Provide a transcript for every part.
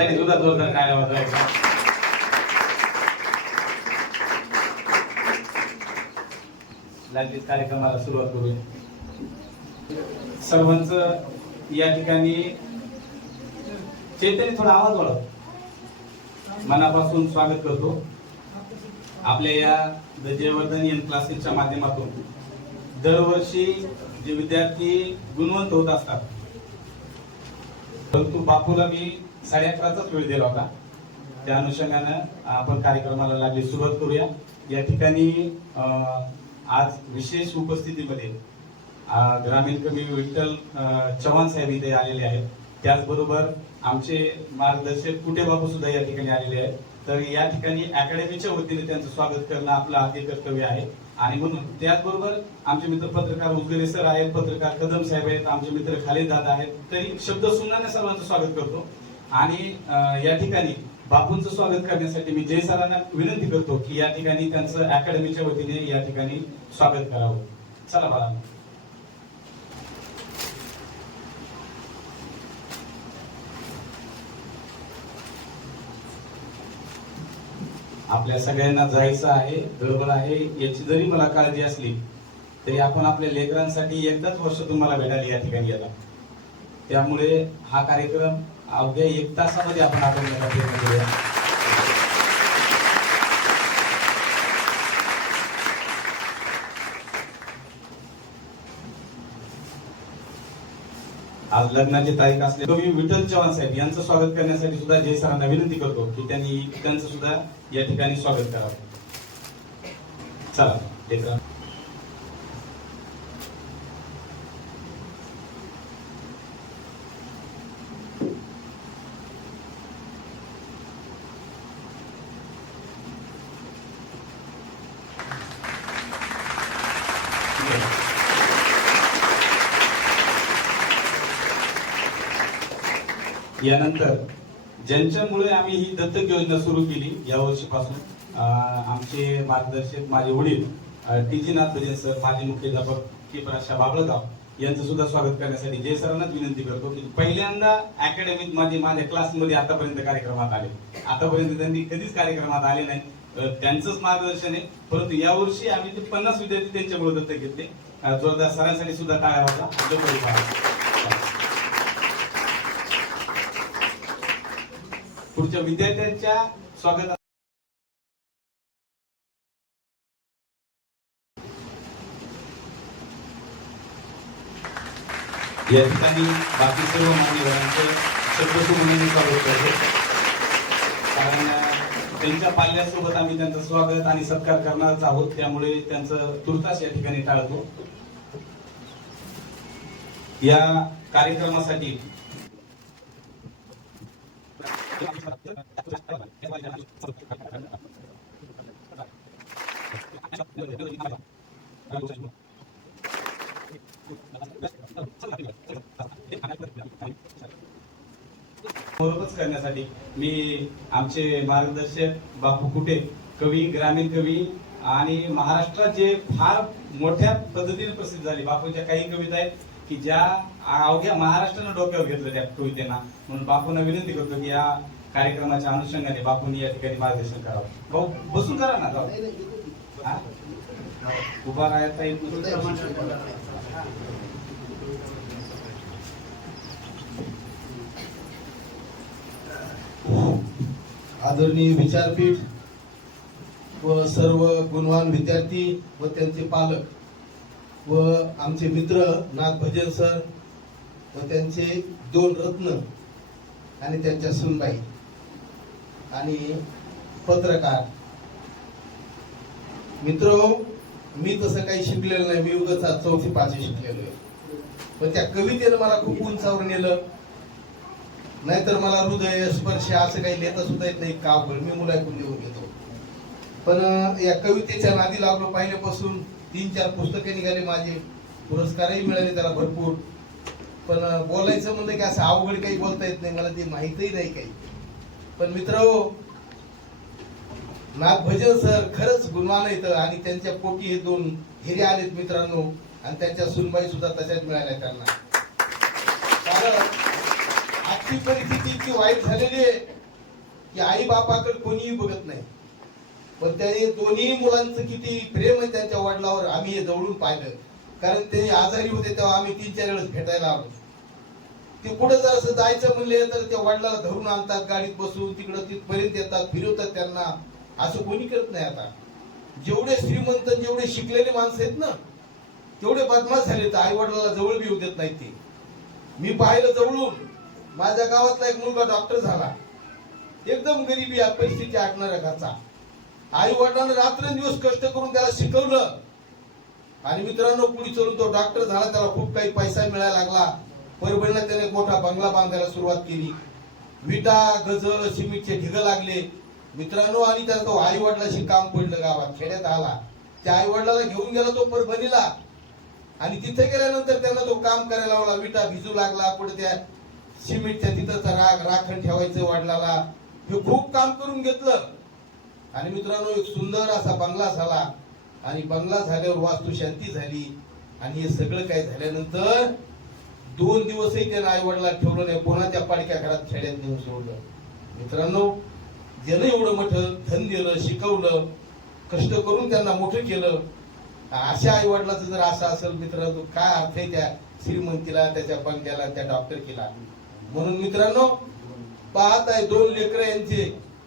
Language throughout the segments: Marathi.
सुद्धा जोरदार काय वाजवायचा लागलीच कार्यक्रमाला सुरुवात करूया. सर्वांचं या ठिकाणी चैतन्य थोडा आवाज वाढव. मनापासून स्वागत करतो. आपल्या या द जयवर्धन एन क्लासेसच्या माध्यमातून दरवर्षी जे विद्यार्थी गुणवंत होत असतात परंतु बापूला मी साडे अकराचाच वेळ दिला होता. त्या अनुषंगानं आपण कार्यक्रमाला लागली सुरुवात करूया. या ठिकाणी आज विशेष उपस्थितीमध्ये ग्रामीण कवी विठ्ठल चव्हाण साहेब इथे आलेले आहेत. त्याचबरोबर आमचे मार्गदर्शक कुठे बाबू सुद्धा या ठिकाणी आलेले आहेत. तर या ठिकाणी अकॅडमीच्या वतीने त्यांचं स्वागत करणं आपलं आद्य कर्तव्य आहे. आणि म्हणून त्याचबरोबर आमचे मित्र पत्रकार उजगरे सर आहेत पत्रकार कदम साहेब आहेत आमचे मित्र खालीद दादा आहेत. तरी शब्द सुनाने सर्वांचं स्वागत करतो. आणि या ठिकाणी बापूंचं स्वागत करण्यासाठी मी जय सरांना विनंती करतो की या ठिकाणी त्यांचं अकॅडमीच्या वतीने या ठिकाणी स्वागत करावं. चला बाळा. आपल्या सगळ्यांना जायचं आहे गडबड आहे याची जरी मला काळजी असली तरी आपण आपल्या लेकरांसाठी एकदाच वर्ष तुम्हाला भेटायला या ठिकाणी गेला त्यामुळे हा कार्यक्रम अवघ्या एक तासामध्ये आपण आपण करूया आज लग्नाची तारीख असले मी विठ्ठल चव्हाण साहेब यांचं स्वागत करण्यासाठी सुद्धा जय सरांना विनंती करतो की त्यांनी त्यांचं सुद्धा या ठिकाणी स्वागत करावं. चला लेकरं. यानंतर ज्यांच्यामुळे आम्ही ही दत्तक योजना सुरू केली या वर्षीपासून आमचे मार्गदर्शक माझे वडील टी जी नाथ भजन सर माजी मुख्याध्यापक के. प्रशा बाबळगाव यांचं सुद्धा स्वागत करण्यासाठी जय सरांनाच विनंती करतो की पहिल्यांदा अकॅडमीत माझे माझ्या क्लासमध्ये आतापर्यंत कार्यक्रमात आले. आतापर्यंत त्यांनी कधीच कार्यक्रमात आले नाही. त्यांचंच मार्गदर्शन आहे. परंतु यावर्षी आम्ही ते पन्नास विद्यार्थी त्यांच्यामुळे दत्तक घेतले. जोरदार सरांसाठी सुद्धा टाळ्या होता जो कोणी पाहा. पुढच्या विद्यार्थ्यांच्या स्वागत या ठिकाणी बाकी सर्व मान्यवरांचं शब्दसुमनाने स्वागत करतो कारण त्यांच्या पाल्यासोबत आम्ही त्यांचं स्वागत आणि सत्कार करणारच आहोत. त्यामुळे त्यांचं तुर्तास या ठिकाणी टाळतो. या कार्यक्रमासाठी करण्यासाठी मी आमचे मार्गदर्शक बापू कुटे कवी ग्रामीण कवी आणि महाराष्ट्रात जे फार मोठ्या पद्धतीने प्रसिद्ध झाले. बापूच्या काही कविता आहेत. की ज्या अवघ्या महाराष्ट्रानं डोक्यावर घेतलं त्या कवितेना म्हणून बापूंना विनंती करतो की या कार्यक्रमाच्या अनुषंगाने बापूंनी या ठिकाणी मार्गदर्शन करावं. भाऊ बसून करा ना जाऊ. उभा राहता आदरणीय विचारपीठ व सर्व गुणवान विद्यार्थी व त्यांचे पालक व आमचे मित्र नाथ भजन सर व त्यांचे दोन रत्न आणि त्यांच्या सुनबाई आणि पत्रकार. मित्र मी तसं काही शिकलेलं नाही. मी उगाच चौथी पाचवी शिकलेलो आहे. पण त्या कवितेनं मला खूप उंचावर नेलं. नाहीतर मला हृदय स्पर्श असं काही लिहिता सुद्धा येत नाही. का मी मुला ऐकून लिहून घेतो. पण या कवितेच्या नादी लागलो. पहिल्यापासून तीन चार पुस्तके निघाले माझे. पुरस्कारही मिळाले त्याला भरपूर. पण बोलायचं म्हणलं की असं अवघड काही बोलता येत नाही. मला ते माहितही नाही काही. पण मित्र हो, नागभजन सर खरंच गुणवान येतं आणि त्यांच्या पोटी हे दोन हिरे आलेत मित्रांनो. आणि त्यांच्या सुनबाई सुद्धा तशाच मिळाल्या त्यांना. कारण आजची परिस्थिती इतकी वाईट झालेली आहे की आई बापाकडे कोणीही बघत नाही. पण त्याने दोन्ही मुलांचं किती प्रेम आहे त्यांच्या वडिलावर आम्ही हे जवळून पाहिलं. कारण ते आजारी होते तेव्हा आम्ही तीन चार वेळेस भेटायला आलो. ते कुठं जर असं जायचं म्हणले तर त्या वडिलाला धरून आणतात गाडीत बसून तिकडं तिथपर्यंत येतात फिरवतात त्यांना. असं कोणी करत नाही आता. जेवढे श्रीमंत जेवढे शिकलेले माणसं आहेत ना तेवढे बदमाश झाले तर आई वडिलाला जवळ बी येऊ देत नाही ते. मी पाहिलं जवळून. माझ्या गावातला एक मुलगा डॉक्टर झाला. एकदम गरिबी आहे, परिस्थिती आटणाऱ्या घरचा. आई वडिलांना रात्रंदिवस कष्ट करून त्याला शिकवलं. आणि मित्रांनो पुढे चलून तो डॉक्टर झाला त्याला खूप काही पैसा मिळायला लागला. परभणीला त्याने एक मोठा बंगला बांधायला सुरुवात केली. विटा गजर सिमेंटचे ढिग लागले. मित्रांनो आणि त्याला तो आई वडिलाशी काम पडलं गावात खेड्यात आला. त्या आई वडिलाला घेऊन गेला तो परभणीला. आणि तिथे गेल्यानंतर त्यांना तो काम करायला लावला. विटा भिजू लागला पुढे त्या सिमेंटच्या तिथं राग राखण ठेवायचं वडिलाला. हे खूप काम करून घेतलं. आणि मित्रांनो एक सुंदर असा बंगला झाला. आणि बंगला झाल्यावर वास्तू शांती झाली. आणि हे सगळं काय झाल्यानंतर दोन दिवसही त्यानं आई वडिला ठेवलं नाही. पुन्हा त्या पाडक्या घरात खेड्यात नेऊन सोडलं. मित्रांनो ज्यानं एवढं मोठं धन दिलं शिकवलं कष्ट करून त्यांना मोठं केलं अशा आई वडिलाचं जर असं असेल मित्रांनो काय अर्थ आहे त्या श्रीमंतीला त्याच्या बंगल्याला त्या डॉक्टर केला? म्हणून मित्रांनो पाहत आहे दोन लेकर यांचे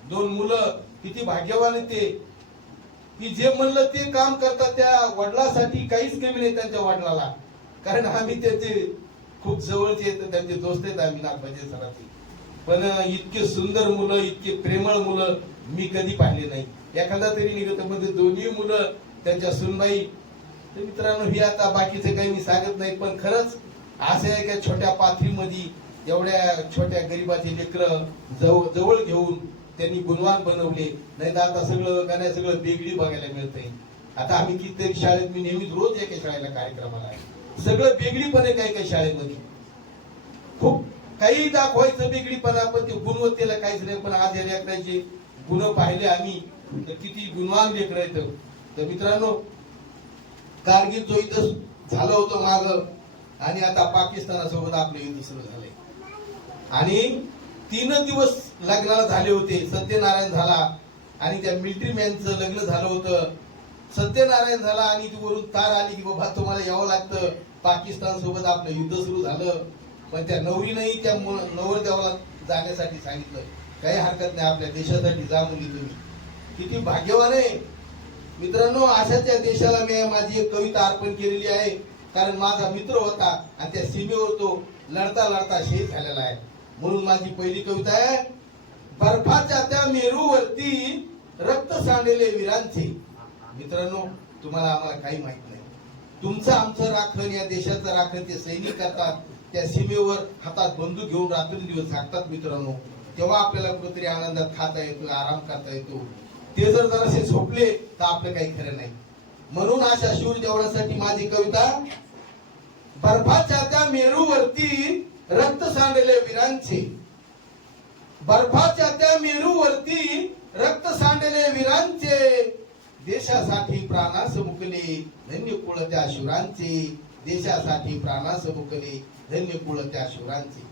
दोन मुलं किती भाग्यवान आहेत ते. की जे म्हणलं ते काम करतात त्या वडिलासाठी काहीच कमी नाही त्यांच्या वडिलाला. कारण आम्ही त्याचे खूप जवळचे आहेत त्यांचे दोस्त आहेत आम्ही नागपाचे सराचे. पण इतके सुंदर मुलं इतके प्रेमळ मुलं मी कधी पाहिले नाही. एखादा तरी निघत म्हणजे दोन्ही मुलं त्यांच्या सुनबाई. तर मित्रांनो ही आता बाकीचे काही मी सांगत नाही पण खरंच असे आहे का छोट्या पाथरीमध्ये एवढ्या छोट्या गरीबाचे लेकर जवळ जवळ घेऊन त्यांनी गुणवान बनवले. नाही तर आता सगळं का नाही सगळं बेगडी बघायला मिळतंय. आता आम्ही कितीतरी शाळेत मी नेहमीच रोज एका शाळेला कार्यक्रमाला आहे. सगळं बेगडीपण आहे काय काय शाळेमध्ये. खूप काही दाखवायचं बेगडीपणा पण ते गुणवत्तेला काहीच नाही पण आज या लेकरांचे गुण पाहिले आम्ही तर किती गुणवान लेकर आहेत तर मित्रांनो कारगिल जो इथं झालं होतं माग आणि आता पाकिस्तानासोबत आपलं युद्ध सुरू झालंय. आणि तीन दिवस लग्नाला झाले होते. सत्यनारायण झाला आणि त्या मिलिटरी मॅनचं लग्न झालं होतं. सत्यनारायण झाला आणि ती वरून तार आली की बाबा तुम्हाला यावं लागतं. पाकिस्तान सोबत आपलं युद्ध सुरू झालं. पण त्या नवरीनंही त्या नवरदेवाला जाण्यासाठी सांगितलं. काही हरकत नाही आपल्या देशासाठी जा मुली तुम्ही. किती भाग्यवान आहे. मित्रांनो अशा त्या देशाला मी माझी एक कविता अर्पण केलेली आहे. कारण माझा मित्र होता आणि त्या सीमेवर तो लढता लढता शहीद झालेला आहे. म्हणून माझी पहिली कविता आहे बर्फाच्या त्या मेरूवरती रक्त सांडलेले वीरांचे. मित्रांनो तुम्हाला आम्हाला काही माहीत नाही. तुमचं आमचं राखण या देशाचं राखण ते सैनिक करतात त्या सीमेवर हातात बंदूक घेऊन रात्रंदिवस झाकतात मित्रांनो. तेव्हा आपल्याला कुठेतरी आनंदात खाता येतो आराम करता येतो. ते जर जरासे झोपले तर आपलं काही खरं नाही. म्हणून अशा शूर देवळासाठी माझी कविता बर्फाच्या त्या मेरूवरती रक्त सांडले वीरांचे. बर्फाच्या त्या मेरूवरती रक्त सांडले वीरांचे. देशासाठी प्राणास मुकले धन्य कुळ त्या शुरांचे. देशासाठी प्राणास मुकले धन्य कुळ त्या शुरांचे.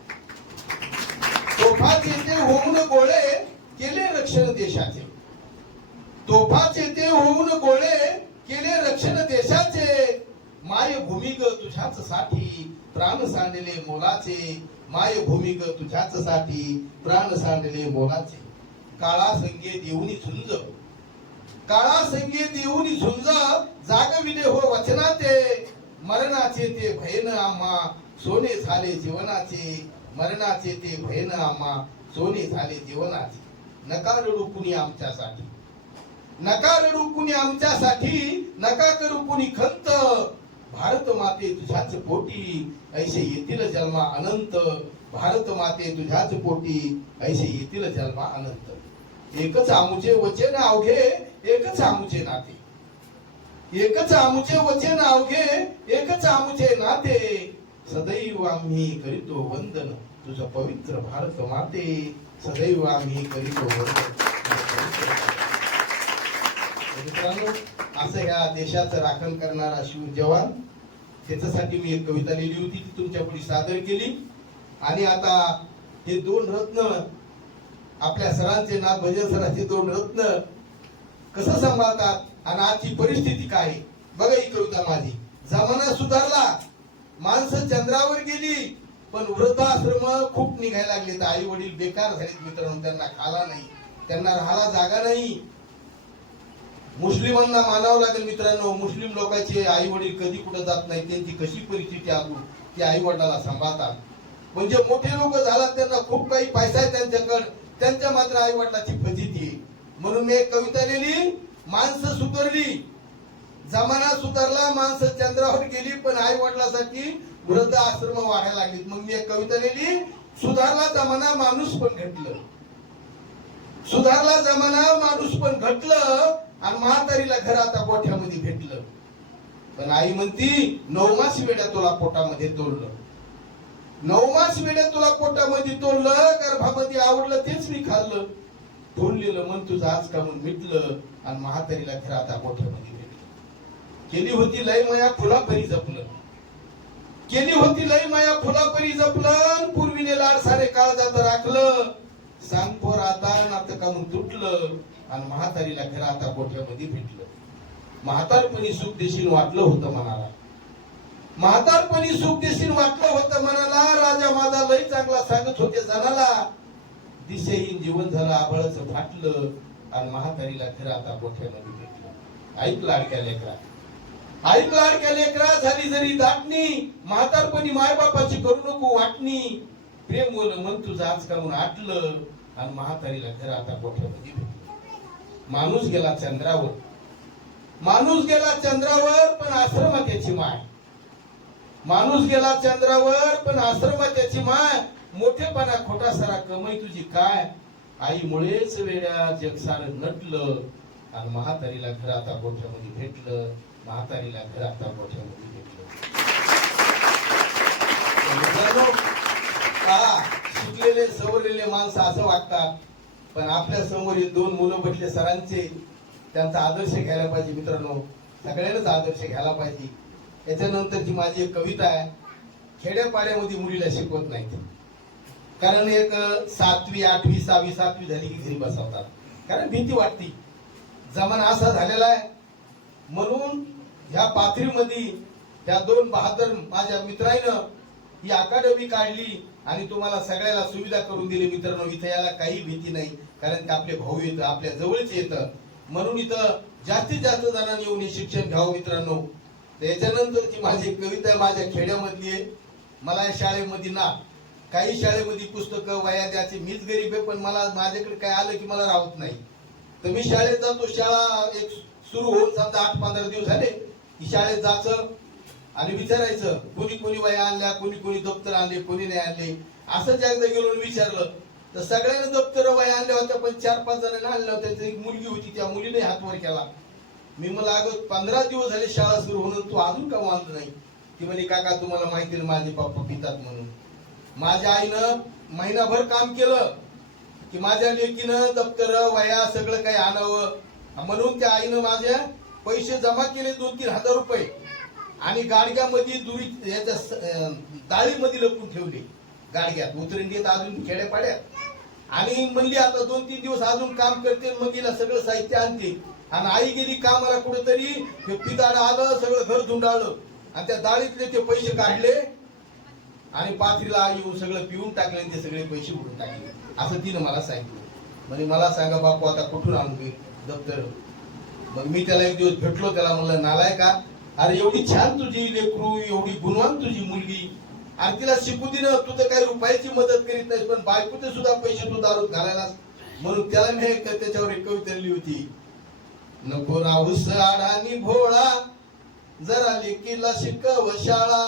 तोफाचे ते होऊन गोळे केले रक्षण देशाचे. तोफाचे ते होऊन गोळे केले रक्षण देशाचे. माय भूमिग तुझ्याच साठी प्राण सांडले मोलाचे. माय भूमिग तुझ्याच साठी प्राण सांडले मोलाचे. काळा संगे देऊनी झुंज. काळा संगे देऊनी झुंज जागविले हो वचनाचे. मरणाचे ते भयन आम्हा सोने झाले जीवनाचे. मरणाचे ते भयन आम्हा सोने झाले जीवनाचे. नका रडू कुणी आमच्यासाठी. नका रडू कुणी आमच्यासाठी. नका करू कुणी खंत. भारत माते तुझ्याच पोटी ऐसे येतील जन्मा अनंत. भारत माते तुझ्याच पोटी ऐसे येतील जन्मा अनंत. एकच आमुचे वचन अवघे एकच आमुचे नाते. एकच आमुचे वचन अवघे एकच आमुचे नाते. सदैव आम्ही करीतो वंदन तुझं पवित्र भारत माते सदैव आम्ही करीतो वंदन मित्रांनो असं ह्या देशाचं राखण करणारा शिव जवान त्याच्यासाठी मी एक कविता लिहिली होती ती तुमच्यापुढे सादर केली. आणि आता हे दोन रत्न आपल्या सरांचे ना भजन सरांचे दोन रत्न कसं सांभाळतात आणि आजची परिस्थिती काय? बघा ही कविता माझी. जमाना सुधारला माणसं चंद्रावर गेली पण वृद्धाश्रम खूप निघायला लागले. तर आई वडील बेकार झालेत मित्रांनो त्यांना खाला नाही त्यांना राहायला जागा नाही. मुस्लिमांना मानावं लागेल मित्रांनो. मुस्लिम लोकांचे आई वडील कधी कुठं जात नाही त्यांची कशी परिस्थिती आपण ते आई वडिलाला सांभाळतात म्हणजे मोठे लोक झालात त्यांना खूप काही पैसा आहे त्यांच्याकडे. त्यांच्या मात्र आई वडिलाची फजिती म्हणून मी एक कविता लिहिली माणसं सुधरली जमाना सुधारला माणसं चंद्रावर गेली पण आई वडिलासाठी वृद्ध आश्रम वाढायला लागली मग मी एक कविता लिहिली सुधारला जमाना माणूस पण घटलं. सुधारला जमाना माणूस पण घटलं आणि म्हातारीला घर आता गोठ्यामध्ये भेटलं. पण आई म्हणती नवमास वेड्या तुला पोटामध्ये तोडलं. नवमास वेड्या तुला पोटामध्ये तोडलं गर्भामध्ये आवडलं तेच मी खाल्लं. तोडलेलं मन तुझं आज का म्हणून मिटलं आणि म्हातारीला घर आता गोठ्यामध्ये भेटलं. केली होती लय माया फुलापरी जपलं. केली होती लय माया फुलापरी जपलं पूर्वीने लाड सारे काळजात राखलं. सांग पोर आता नातकानं तुटलं आणि म्हातारीला खरं आता गोठ्यामध्ये भेटलं? म्हातारपणी सुख देशील वाटलं होतं मनाला. म्हातारपणी सुख देशील वाटलं होतं मनाला. राजा माझा लय चांगला सांगत होते जनाला. दिशेहीन जीवन झालं आबळच फाटलं आणि म्हातारीला खरं आता गोठ्यामध्ये भेटलं? ऐक लाडक्या लेकरा. ऐक लाडक्या लेकरा झाली जरी दाटणी म्हातारपणी मायबापाची करू नको वाटणी. प्रेम बोल मन तुझं आज काहून आटलं आणि म्हातारीला घर आता गोठ्यामध्ये भेटलं माणूस गेला चंद्रावर. माणूस गेला चंद्रावर पण आश्रमात त्याची माय. माणूस गेला चंद्रावर पण आश्रमात त्याची माय. मोठेपणा खोटा सारा कमाई तुझी काय? आईमुळेच वेळा जग सारं नटलं आणि म्हातारीला घर आता गोठ्यामध्ये भेटलं? म्हातारीला घर आता गोठ्यामध्ये भेटलं? पहा, शिकलेले सवरलेले माणसं असं वागतात. पण आपल्यासमोर हे दोन मुलं बसले सरांचे त्यांचा आदर्श घ्यायला पाहिजे मित्रांनो. सगळ्यांनाच आदर्श घ्यायला पाहिजे. याच्यानंतरची माझी एक कविता आहे. खेड्यापाड्यामध्ये मुलीला शिकवत नाहीत. कारण एक सातवी आठवी सहावी सातवी झाली की घरी बसवतात. कारण भीती वाटते. जमाना असा झालेला आहे. म्हणून ह्या पाथरीमध्ये त्या दोन बहादर माझ्या मित्राईनं ही अकादमी काढली. आणि तुम्हाला सगळ्याला सुविधा करून दिली मित्रांनो इथं याला काही भीती नाही कारण ते आपले भाऊ येतं आपल्या जवळच येतं. म्हणून इथं जास्तीत जास्त जणांनी येऊन हे शिक्षण घ्यावं मित्रांनो. त्याच्यानंतरची माझी कविता माझ्या खेड्यामधली आहे. मला या शाळेमध्ये ना काही शाळेमध्ये पुस्तकं वया द्यायचे मीच गरीब आहे पण मला माझ्याकडे काय आलं की मला राहत नाही. तर मी शाळेत जातो शाळा एक सुरू होऊन समजा आठ पंधरा दिवस झाले. की शाळेत जायचं आणि विचारायचं कोणी कोणी वया आणल्या कोणी कोणी दप्तर आणले कोणी नाही आणले? असंच एकदा गेलो विचारलं. तर सगळ्यांनी दप्तर वया आणल्या होत्या पण चार पाच जणांना आणल्या होत्या. एक मुलगी होती त्या मुलीने हात वर केला. मी मला अगं पंधरा दिवस झाले शाळा सुरू होऊन तू अजून का मानत नाही? ती म्हणे काका तुम्हाला माहिती आहे ना माझे पप्पा पितात म्हणून. माझ्या आईनं महिनाभर काम केलं की माझ्या लेकीनं दप्तर वया सगळं काही आणावं. म्हणून त्या आईनं माझ्या पैसे जमा केले दोन तीन हजार रुपये. आणि गाडग्यामध्ये दुरी याच्या डाळीमध्ये लपून ठेवले. गाडग्यात उतरंडीत अजून खेड्यापाड्यात. आणि म्हणली आता दोन तीन दिवस अजून काम करते मग तिला सगळं साहित्य आणते. आणि आई गेली कामाला कुठेतरी ते पिदाड आलं सगळं घर धुंडाळलं. आणि त्या दाळीतले ते पैसे काढले. आणि पाथरीला आई येऊन सगळं पिऊन टाकले आणि ते सगळे पैसे उडून टाकले. असं तिनं मला सांगितलं. म्हणजे मला सांगा बापू आता कुठून आणू मी दप्तर? मग मी त्याला एक दिवस भेटलो त्याला म्हणलं नालाय का अरे एवढी छान तुझी लेकरू एवढी गुणवान तुझी मुलगी. आणि तिला शिकू दे ना तू तर काही रुपयाची मदत करीत नाही पण बायकोचे सुद्धा पैसे तू दारूत घालायला म्हणून त्याला मी त्याच्यावर एक कविता लिहिली होती. नको राहूस आडानी भोळा जरा लेकीला शिकव शाळा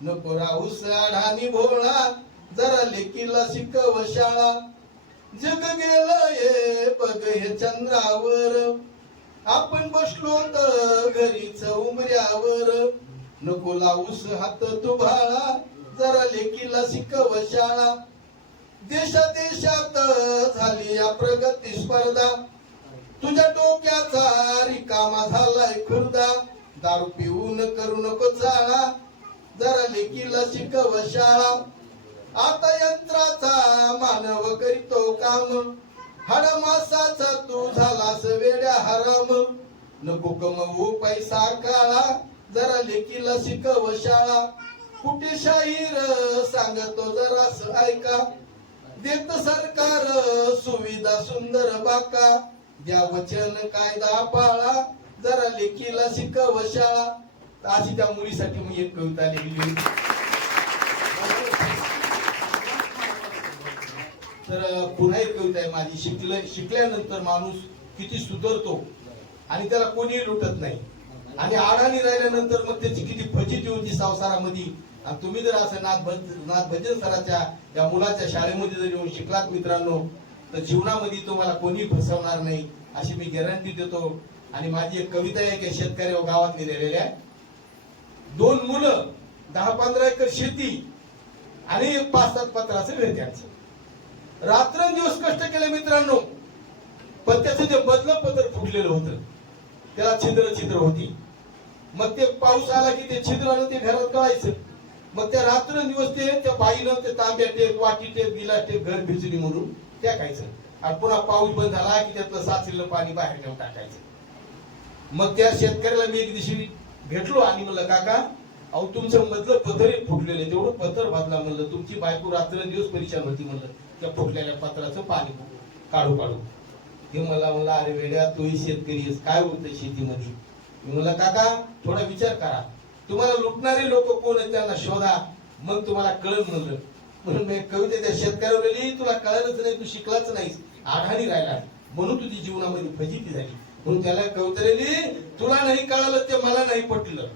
नको राहूस आडानी भोळा जरा लेकीला शिकव शाळा जग गेलं ये बघ हे चंद्रावर. आपण बसलो तर घरीच उमऱ्यावर नको लावूस हात तुभाळा जरा लेकीला शिकव शाळा. देशा देशात झाली या प्रगती स्पर्धा. तुझ्या डोक्याचा रिकामा झालाय खुर्दा. दारू पिऊन करू नको चाळा जरा लेकीला शिकव शाळा. आता यंत्राचा मानव करीतो काम. हाडमासाचा तू नको कमवू पैसा काळा जरा लेकीला शिकव शाळा. कुठे शाहीर सांगतो जरास ऐका. देत सरकार सुविधा सुंदर बाका. द्या वचन कायदा पाळा जरा लेकीला शिकव शाळा. अशी त्या मुलीसाठी मी एक कविता लिहिली होती. तर पुन्हा एक कविता आहे माझी. शिकले शिकल्यानंतर माणूस किती सुधरतो आणि त्याला कोणी लुटत नाही. आणि आडाणी राहिल्यानंतर मग त्याची किती फजिती होती संसारामध्ये. आणि तुम्ही जर असं नाथ भज नाथ भजन सराच्या या मुलाच्या शाळेमध्ये जर येऊन शिकलात मित्रांनो तर जीवनामध्ये तुम्हाला कोणी फसवणार नाही अशी मी गॅरंटी देतो. आणि माझी एक कविता आहे की शेतकरी गावात आहे. दोन मुलं दहा पंधरा एकर शेती आणि एक पाच सात पत्राचं वेळ त्यांचं रात्रंदिवस कष्ट केले मित्रांनो पण त्याचं जे बदलं पत्र फुटलेलं होतं. त्याला छिद्र छिद्र होती. मग ते पाऊस आला की ते छिद्रानं ते घरात कळायचं मग त्या रात्रंदिवस ते त्या बाईनं ते तांब्या टेप वाटी टेप दिला टेप घर भिजली म्हणून टाकायचं आणि पुन्हा पाऊस बंद झाला की त्यातलं साचलेलं पाणी बाहेर नेऊन टाकायचं. मग त्या शेतकऱ्याला मी एक दिवशी भेटलो आणि म्हणलं काका अहो तुमचं मधलं पथर फुटलेलं आहे, तेवढं पथर बदला म्हणलं तुमची बायको रात्रंदिवस परेशान होती म्हणलं. त्या फुटलेल्या पत्राचं पाणी काढू काढू. ते मला म्हणला अरे वेड्या तूही शेतकरी आहेस, काय होतं शेतीमध्ये? मी म्हणलं काका थोडा विचार करा. तुम्हाला लुटणारे लोक कोण आहेत त्यांना शोधा. मग तुम्हाला कळण म्हणलं. म्हणून मी कविता त्या शेतकऱ्यावर लिहिली. तुला कळलंच नाही तू शिकलाच नाहीस. आघाडी राहिला म्हणून तुझी जीवनामध्ये फजिती झाली. म्हणून त्याला कविता लिहिली. तुला नाही कळालं ते मला नाही पटलं.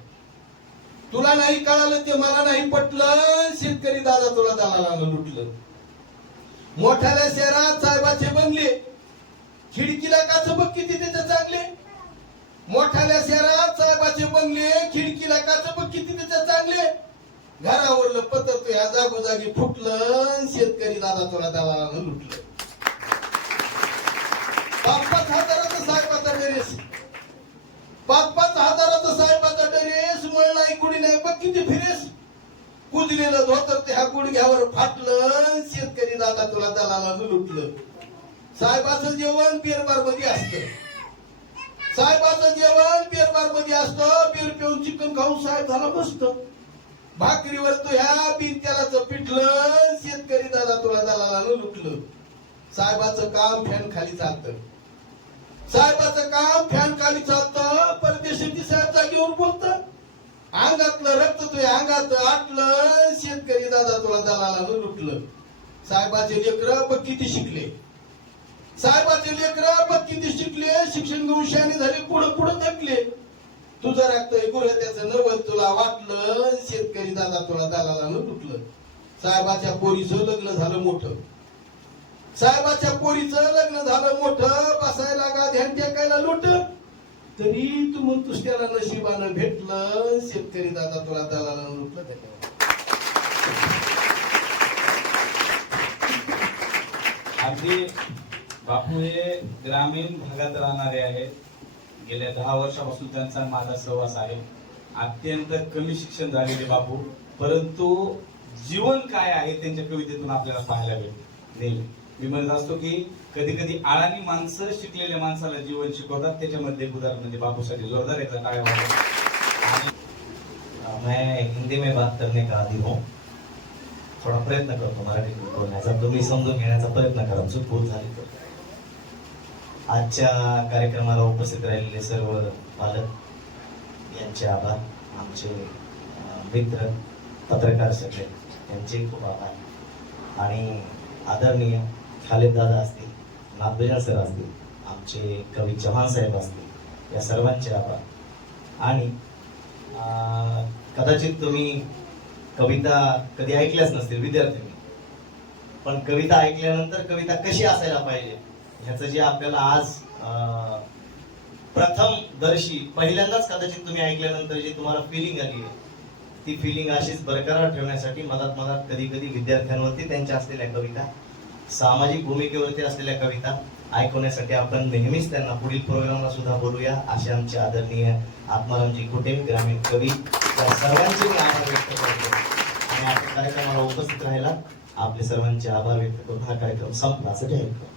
तुला नाही कळालं ते मला नाही पटलं. शेतकरी दादा तुला दलालानं लुटलं. मोठ्याल्या शहरात साहेबाचे बनले. खिडकीला काच बघ किती त्याचे चांगले. मोठ्याल्या शहरात साहेबाचे बनले खिडकीला काच बघ किती त्याचे चांगले. घरावरलं पत्र तो या जागोजागी फुटलं शेतकरी दादा तुला दलालानं लुटलं. पाच पाच हजाराचा साहेबाचा ड्रेस पाच पाच हजाराचा साहेबाचा ड्रेस मळ नाही कुणी नाही बघ किती फिरेस. कुजलेलं धोतर ते ह्या गुडघ्यावर फाटलं शेतकरी दादा तुला दलालानं लुटलं. साहेबाचं जेवण बिरबारमध्ये असतं. साहेबाचं जेवण बिरबारमध्ये असतं पीर पिऊन चिकन खाऊन साहेब झाला मस्त. भाकरीवर तो ह्या बिन पिटलं शेतकरी दादा तुला दलालानं लुटलं. साहेबाचं काम फॅन खाली चालतं. साहेबाचं काम फॅन खाली चालतं परदेशाची साहेब जागेवर बोलत. अंगातलं रक्त तुझ्या अंगात आटलं शेतकरी दादा तुला दलालानं लुटलं. साहेबाचे लेकर किती शिकले. साहेबाचे लेकर बघ किती शिकले? शिक्षण घेऊन शाने झाले पुढं पुढं थकले. तुझं रक्त ऐकून त्याचं नवल तुला वाटलं शेतकरी दादा तुला दलालानं तुटलं साहेबाच्या पोरीचं लग्न झालं मोठं. साहेबाच्या पोरीचं लग्न झालं मोठं बसायला गा ध्यान टेकायला लोट. तरी तू म्हणतोस त्याला नशिबानं भेटलं शेतकरी दादा तुला दलाला लुटलं त्याच्यावर. अगदी बापू हे ग्रामीण भागात राहणारे आहेत. गेल्या दहा वर्षापासून त्यांचा माझा सहवास आहे. अत्यंत कमी शिक्षण झालेले बापू. परंतु जीवन काय आहे त्यांच्या कवितेतून आपल्याला पाहायला मिळेल. नेहमी. मी म्हणत असतो की कधी कधी आळानी माणसं शिकलेल्या माणसाला जीवन शिकवतात. त्याच्यामध्ये एक उदाहरण म्हणजे बापूसाठी जोरदार येतात काय मैं हिंदी में बात करने का आदी हूँ. थोडा प्रयत्न करतो मराठी बोलण्याचा. तुम्ही समजून घेण्याचा प्रयत्न करा. चूक भूल झाली तर. आजच्या कार्यक्रमाला उपस्थित राहिलेले सर्व पालक यांचे आभार. आमचे मित्र पत्रकार सगळे यांचे खूप आभार. आणि आदरणीय खालिददादा असतील नागभजन सर असतील आमचे कवी चव्हाण साहेब असतील या सर्वांचे आभार. आणि कदाचित तुम्ही कविता कधी ऐकल्याच नसतील विद्यार्थ्यांनी पण कविता ऐकल्यानंतर कविता कशी असायला पाहिजे? ह्याचं जे आपल्याला आज प्रथम दर्शी पहिल्यांदाच कदाचित तुम्ही ऐकल्यानंतर जी तुम्हाला फिलिंग आली आहे ती फिलिंग अशीच बरकरार ठेवण्यासाठी मधात मधात कधी कधी विद्यार्थ्यांवरती त्यांच्या असलेल्या कविता सामाजिक भूमिकेवरती असलेल्या कविता ऐकवण्यासाठी आपण नेहमीच त्यांना पुढील प्रोग्रामला सुद्धा बोलूया. असे आमचे आदरणीय आत्मारामजी कुटे ग्रामीण कवी या सर्वांचे मी आभार व्यक्त करतो. आणि आपल्या कार्यक्रमाला उपस्थित राहायला आपले सर्वांचे आभार व्यक्त करून हा कार्यक्रम संपला. असं ठेवतो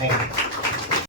करतो थँक्यू